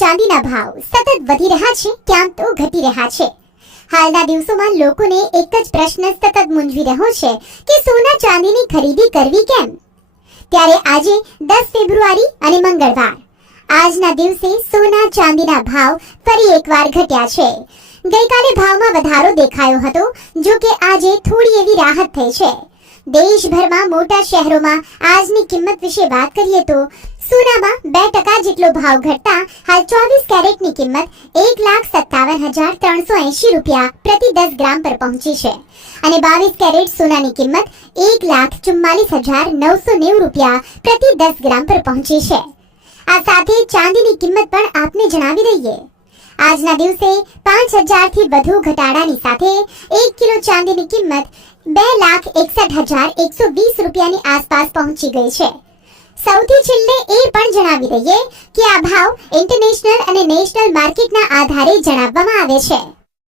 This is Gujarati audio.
ચાંદીના ભાવ સતત વધી રહ્યા છે, ક્યાંક તો ઘટી રહ્યા છે। હાલના દિવસોમાં લોકોને એક જ પ્રશ્ન સતત મૂંઝવી રહ્યો છે કે સોના ચાંદીની ખરીદી કરવી કેમ। ત્યારે આજે 10 ફેબ્રુઆરી અને મંગળવાર આજના દિવસે સોના ચાંદીના ભાવ ફરી એકવાર ઘટ્યા છે। ગઈકાલે ભાવમાં વધારો દેખાયો હતો, જો કે આજે થોડી એવી રાહત થઈ છે। દેશભરમાં મોટા શહેરોમાં આજની કિંમત વિશે વાત કરીએ તો સોનામાં 2% જેટલો ભાવ ઘટતા હાલ 24 કેરેટની કિંમત 1,57,380 રૂપિયા પ્રતિ 10 ગ્રામ પર પહોંચી છે અને 22 કેરેટ સોનાની કિંમત 1,44,990 રૂપિયા પ્રતિ 10 ગ્રામ પર પહોંચી છે। આ સાથે ચાંદીની કિંમત પણ આપને જણાવી દઈએ। આજના દિવસે 5,000 થી વધુ ઘટાડાની સાથે 1 કિલો ચાંદીની કિંમત 2,61,120 રૂપિયાની આસપાસ પહોંચી ગઈ છે। સૌથી છેલ્લે એ પણ જણાવી દઈએ કે આ ભાવ ઇન્ટરનેશનલ અને નેશનલ માર્કેટના આધારે જણાવવામાં આવે છે।